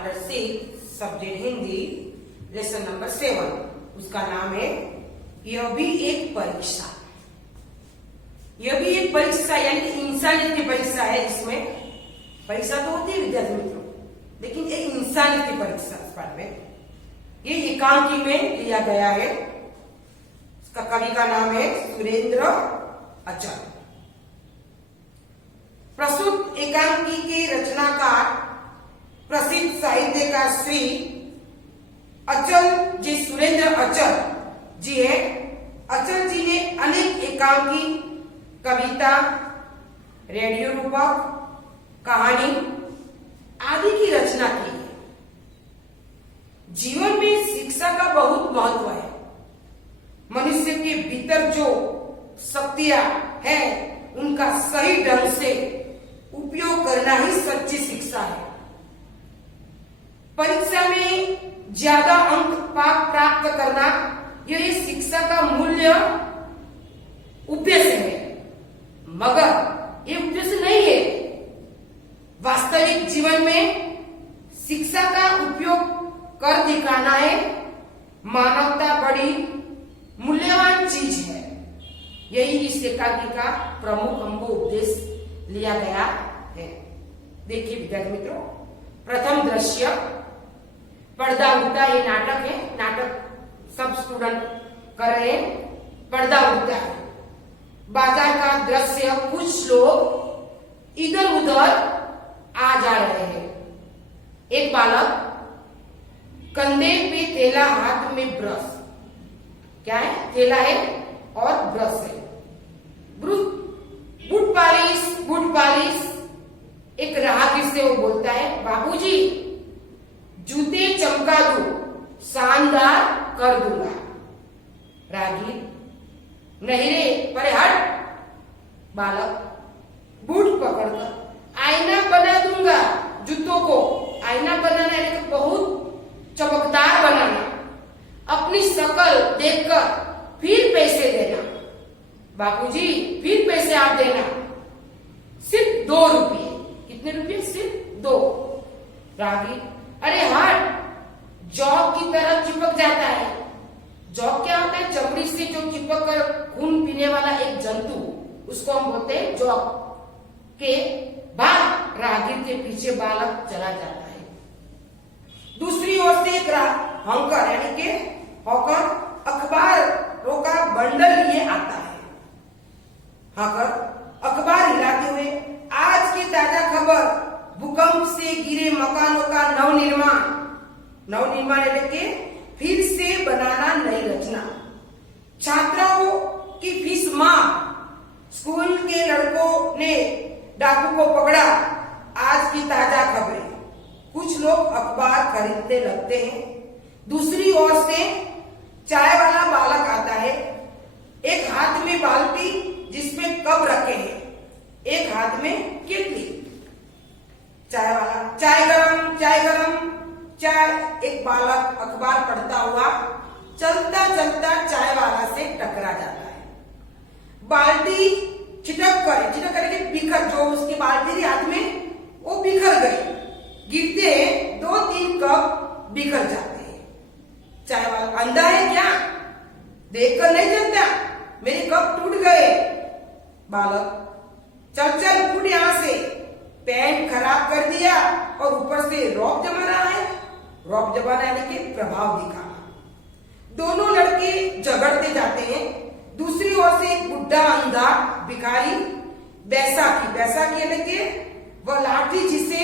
Standard 6 subject Hindi lesson number 7। उसका नाम है यह भी एक परीक्षा। यह भी एक परीक्षा यानी कि इंसानियत की परीक्षा है। इसमें परीक्षा तो होती है विद्यार्थी मित्रों, लेकिन एक इंसानियत की परीक्षा इस बार में ये एकांकी में लिया गया है। इसका कवि का नाम है सुरेंद्र अचल। प्रस्तुत एकांकी के रचनाकार प्रसिद्ध साहित्यकार श्री अचल जी, सुरेंद्र अचल जी है। अचल जी ने अनेक एकांकी, कविता, रेडियो रूपक, कहानी आदि की रचना की है। जीवन में शिक्षा का बहुत महत्व है। मनुष्य के भीतर जो शक्तियां हैं उनका सही ढंग से उपयोग करना ही सच्ची शिक्षा है। परीक्षा में ज्यादा अंक प्राप्त करना यह शिक्षा का मूल्य उद्देश्य है, मगर ये उद्देश्य नहीं है। वास्तविक जीवन में शिक्षा का उपयोग कर दिखाना है। मानवता बड़ी मूल्यवान चीज है। यही इस एकांकी का प्रमुख हमको उद्देश्य लिया गया है। देखिए विद्यार्थी मित्रों, प्रथम दृश्य पर्दा उड़ता, ये नाटक है। नाटक सब स्टूडेंट कर रहे हैं। पर्दा उड़ता है, बाजार का दृश्य, कुछ लोग इधर उधर आ जा रहे हैं। एक बालक कंधे पे थैला, हाथ में ब्रश। क्या है? थैला है और ब्रश है। Boot polish. एक राहगीर से वो बोलता है, बाबूजी जूते चमका दो, शानदार कर दूंगा। राहगीर, नहीं रे, परे हट। बालक बूट पकड़कर, आईना बना दूंगा जूतों को। आईना बनाना है तो बहुत चमकदार बनाना। अपनी शक्ल देखकर फिर पैसे देना। बापूजी फिर पैसे आप देना, सिर्फ 2 रुपये। कितने रुपये? सिर्फ 2। राहगीर, अरे हट, जॉक की तरह चिपक जाता है। जॉक क्या होता है? चमड़ी से जो चिपक कर खून पीने वाला एक जंतु, उसको हम बोलते हैं जॉक। के बाद राहगीर के पीछे बालक चला जाता है। दूसरी ओर से एक हॉकर यानी कि हॉकर अखबारों का बंडल लिए आता है। हॉकर अखबार हिलाते हुए, आज की ताजा खबर, भूकंप से गिरे मकानों का नवनिर्माण यानी कि फिर से बनाना, नई रचना। छात्राओं की फीस माफ, स्कूल के लड़कों ने डाकू को पकड़ा, आज की ताजा खबरें। कुछ लोग अखबार खरीदने लगते हैं। दूसरी ओर से चाय वाला बालक आता है। एक हाथ में बाल्टी जिसमें कप रखे हैं, एक हाथ में केतली। चाय वाला, चाय गरम, चाय गरम, चाय। एक बालक अखबार पढ़ता हुआ चलता चलता चाय वाला से टकरा जाता है। बाल्टी छिटक करके बिखर, जो उसकी बाल्टी थी हाथ में वो बिखर गई। गिरते 2-3 कप बिखर जाते हैं। चाय वाला, अंधा है क्या? देखकर नहीं चलता, मेरे कप टूट गए। बालक, चल फुट यहां से। पैंट खराब कर दिया और ऊपर से रौब जमा रहा है। रौब जमाना यानी कि प्रभाव दिखाना। दोनों लड़के झगड़ते जाते हैं। दूसरी ओर से एक बुढ़ा अंधा भिखारी बैसाखी यानी कि वह लाठी जिसे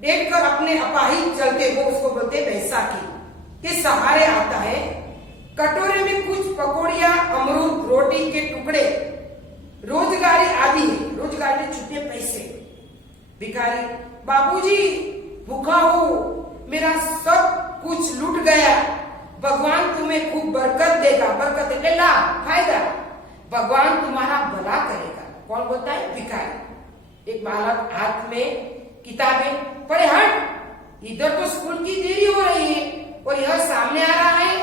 देख कर अपने अपाहिज चलते, वो उसको बोलते बैसाखी, के सहारे आता है। कटोरे में कुछ पकौड़ियां, अमरूद, रोटी के टुकड़े, रोजगारी आदि है। रोजगारी में छुट्टे पैसे। भिखारी, बाबूजी भूखा हूं, मेरा सब कुछ लूट गया, भगवान तुम्हें खूब बरकत देगा। बरकत ले ला, फायदा, भगवान तुम्हारा भला करेगा। कौन बोलता है? भिखारी। एक बालक हाथ में किताबें, पढ़े हट, इधर तो स्कूल की देरी हो रही है और यह सामने आ रहा है।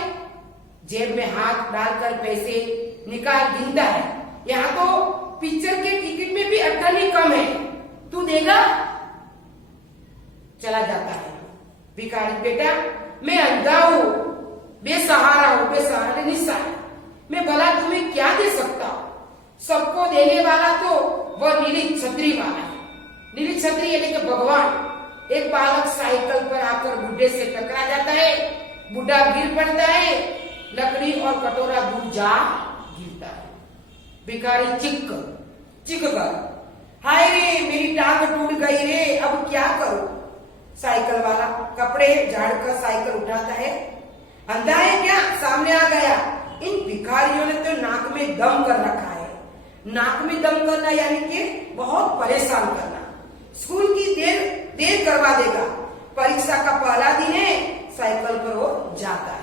जेब में हाथ डालकर पैसे निकाल गिनता है। यहाँ तो पिक्चर के टिकट में भी 18 कम है, तू देगा? चला जाता है। भिखारी, बेटा मैं अंधा हूँ, बेसहारा हूँ, बेसहारा निस्सहाय, मैं भला तुम्हें क्या दे सकता हूँ? सबको देने वाला तो वह नीली छतरी वाला है। नीली छतरी यानी कि भगवान। एक बालक साइकिल पर आकर बुढ़े से टकरा जाता है, बुढ़ा गिर पड़ता है, लकड़ी और कटोरा दूर जा गिरता है। भिखारी चिक कर, हाय रे मेरी टांग टूट गई रे, अब क्या करूं? साइकिल वाला कपड़े झाड़कर साइकिल उठाता है। अंधा है क्या? सामने आ गया। इन भिखारियों ने तो नाक में दम कर रखा है। नाक में दम करना यानी कि बहुत परेशान करना। स्कूल की देर करवा देगा। परीक्षा का पहला दिन है, साइकिल पर वो जाता है।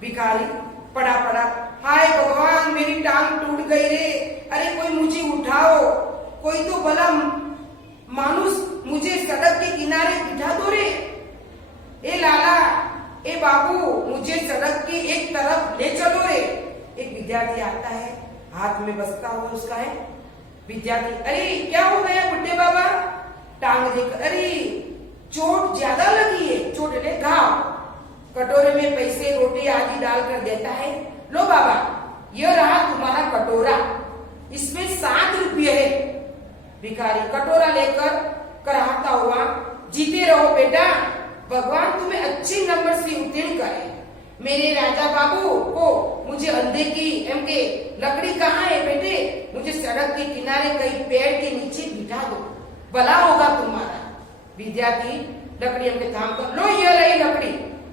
भिखारी पड़ा, हाय भगवान मेरी टांग टूट गई रे, अरे कोई मुझे उठाओ, कोई तो भला मानुस मुझे सड़क के किनारे बिठा दो रे। ए लाला, ए बाबू, मुझे सड़क के एक तरफ ले चलो रे। एक विद्यार्थी आता है, हाथ में बस्ता हुआ उसका है। विद्यार्थी, अरे क्या हो गया बुड्ढे बाबा? टांग देख, अरे चोट ज्यादा लगी है, चोट ले घाव। कटोरे में पैसे रोटी आदि डालकर देता है। लो बाबा, यह रहा तुम्हारा कटोरा, इसमें 7 रुपये है। भिखारी कटोरा लेकर कराहता हुआ, जीते रहो बेटा, भगवान तुम्हें अच्छे नंबर से उत्तीर्ण करे। मेरे राजा बाबू को मुझे अंधे की एमके लकड़ी कहाँ है बेटे, मुझे सड़क के किनारे कहीं पेड़ के नीचे बिठा दो, भला होगा तुम्हारा। विद्यार्थी लकड़ी एमके थाम कर, लो ये रही लकड़ी।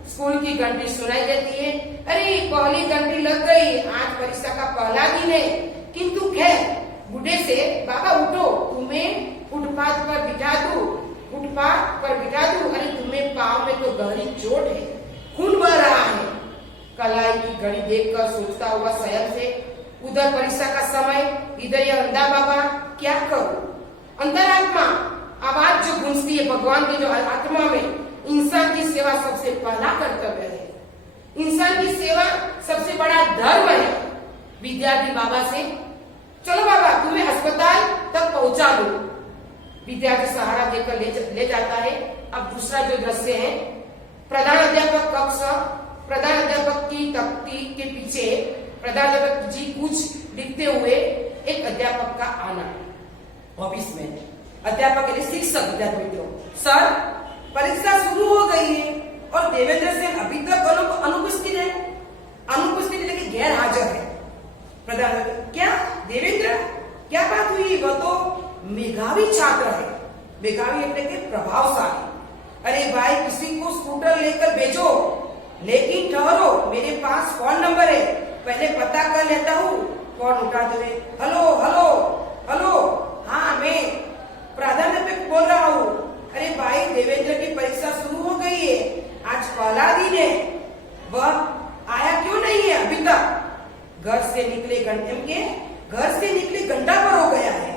स्कूल की घंटी सुनाई देती है। अरे पहली घंटी लग गई, आज परीक्षा का पहला दिन है। किंतु खैर, बूढ़े से, बाबा उठो, तुम्हें फुटपाथ पर बिठा दूं, फुटपाथ पर बिठा दूं। अरे तुम्हें पाँव में तो गहरी चोट है, खून बह रहा है। कलाई की घड़ी देखकर सोचता हुआ स्वयं से, उधर परीक्षा का समय, इधर यह अंधा बाबा, क्या करूं? अंतरात्मा आवाज जो गूंजती है भगवान की, जो आत्मा में, इंसान की सेवा सबसे पहला कर्तव्य है, इंसान की सेवा सबसे बड़ा धर्म है। विद्यार्थी बाबा से, चलो बाबा तुम्हें अस्पताल तक पहुंचा दो। विद्यार्थी सहारा देकर ले जाता है। अब दूसरा जो दृश्य है, प्रधान अध्यापक कक्ष, प्रधान अध्यापक की तख्ती के पीछे प्रधान अध्यापक जी कुछ लिखते हुए एक अध्यापक का आना ऑफिस में। अध्यापक यानी शिक्षक विद्यार्थी मित्रों, सर परीक्षा शुरू हो गई है और देवेंद्र सेन अभी तक अनुपस्थित है, अनुपस्थित लेकिन गैर हाजिर है। प्रधान, क्या देवेंद्र, क्या बात हुई? वह तो मेधावी छात्र है। मेधावी એટલે કે प्रभावशाली। अरे भाई किसी को स्कूटर लेकर भेजो, लेकिन ठहरो, मेरे पास फोन नंबर है, पहले पता कर लेता हूँ। फोन उठा दो। हेलो हेलो हेलो, हाँ मैं प्राध्यापक बोल रहा हूँ। अरे भाई देवेंद्र की परीक्षा शुरू हो गई है, आज पहला दिन है, वह आया क्यों नहीं है अभी तक? घर से निकले घंटा भर हो गया है।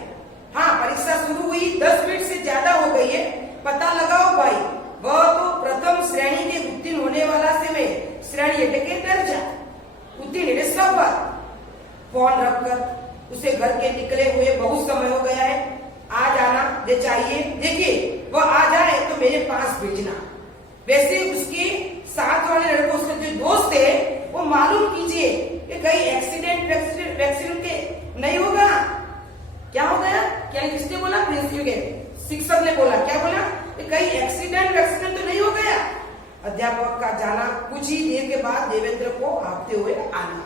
हाँ परीक्षा शुरू हुई 10 मिनट से ज्यादा हो गई है, पता लगाओ भाई। वह तो प्रथम श्रेणी के उत्तीर्ण होने वाला से में श्रेणी એટલે કે दर्जा उत्तीर्ण એટલે सफल। फोन रखकर उसे घर के निकले हुए बहुत समय हो गया है, आ जाना दे चाहिए। देखिए वह आ जाए तो मेरे पास भेजना। वैसे उसके साथ वाले लड़कों, उसके जो दोस्त है, वो मालूम कीजिए कि कहीं एक्सीडेंट के नहीं होगा। क्या हो गया? क्या किसने बोला? प्रिंसिपल के शिक्षक ने बोला। क्या बोला? कि कहीं एक्सीडेंट तो नहीं हो गया। अध्यापक का जाना, कुछ ही देर के बाद देवेंद्र को आते हुए आना।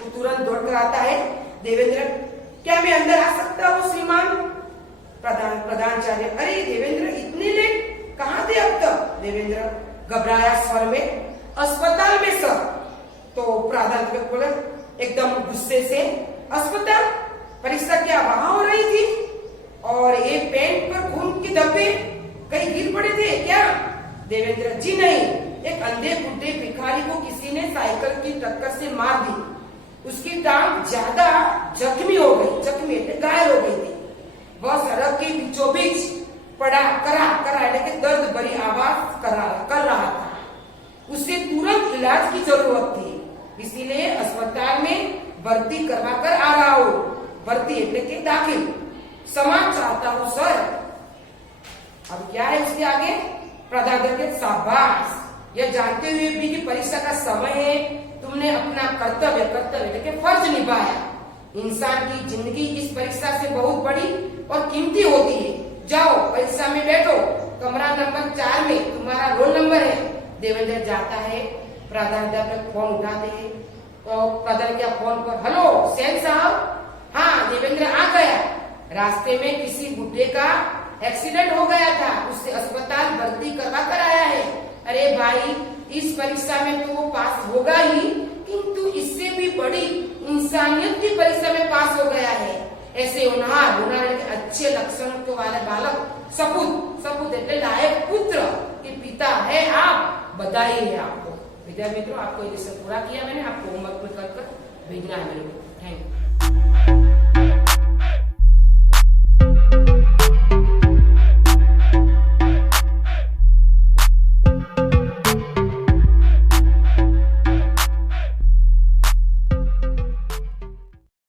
वो तुरंत दौड़कर आता है। देवेंद्र, क्या मैं अंदर आ सकता हूँ श्रीमान? प्रधानाचार्य, अरे देवेंद्र इतने लेट कहाँ थे अब तक? देवेंद्र घबराया स्वर में, अस्पताल में सर। तो प्राध्यापक बोला एकदम गुस्से से, अस्पताल? परीक्षा क्या वहां हो रही थी? और ये पेंट पर खून के धब्बे कहीं गिर पड़े थे क्या? देवेंद्र, जी नहीं, एक अंधे बुड्ढे भिखारी को किसी ने साइकिल की टक्कर से मार दी, उसकी टांग ज्यादा जख्मी हो गई, जख्मी घायल हो गई थी। वह सड़क के बीचों बीच पड़ा करा दर्द भरी आवाज कर रहा था। उसे तुरंत इलाज की जरूरत थी, इसीलिए अस्पताल में भर्ती करवा कर आ रहा हूँ। भर्ती એટલે કે दाखिल। क्षमा चाहता हूँ सर। अब क्या है उसके आगे? प्रधान के शाबाश, यह जानते हुए भी कि परीक्षा का समय है तुमने अपना कर्तव्य के फर्ज निभाया। इंसान की जिंदगी इस परीक्षा से बहुत बड़ी और कीमती होती है। जाओ परीक्षा में बैठो, कमरा नंबर 4 में तुम्हारा रोल नंबर है। देवेंद्र जाता है, प्रधानाध्यापक फोन उठाते हैं तो प्रधान क्या फोन पर, हेलो सेन साहब। हाँ देवेंद्र आ गया, रास्ते में किसी बुढ़े का एक्सीडेंट हो गया था, उससे अस्पताल भर्ती करवा कर आया है। अरे भाई इस परीक्षा में तो वो पास होगा ही, किंतु इससे भी बड़ी इंसानियत की परीक्षा में पास हो गया है। ऐसे होनहार के अच्छे लक्षणों वाले बालक सपूत એટલે लायक पुत्र के पिता है आप, बधाई है आपको। विद्यार्थी मित्रों, आपको ये लेसन पूरा किया मैंने, आपको होमवर्क में कर भेजना है मेरे को। Thank you.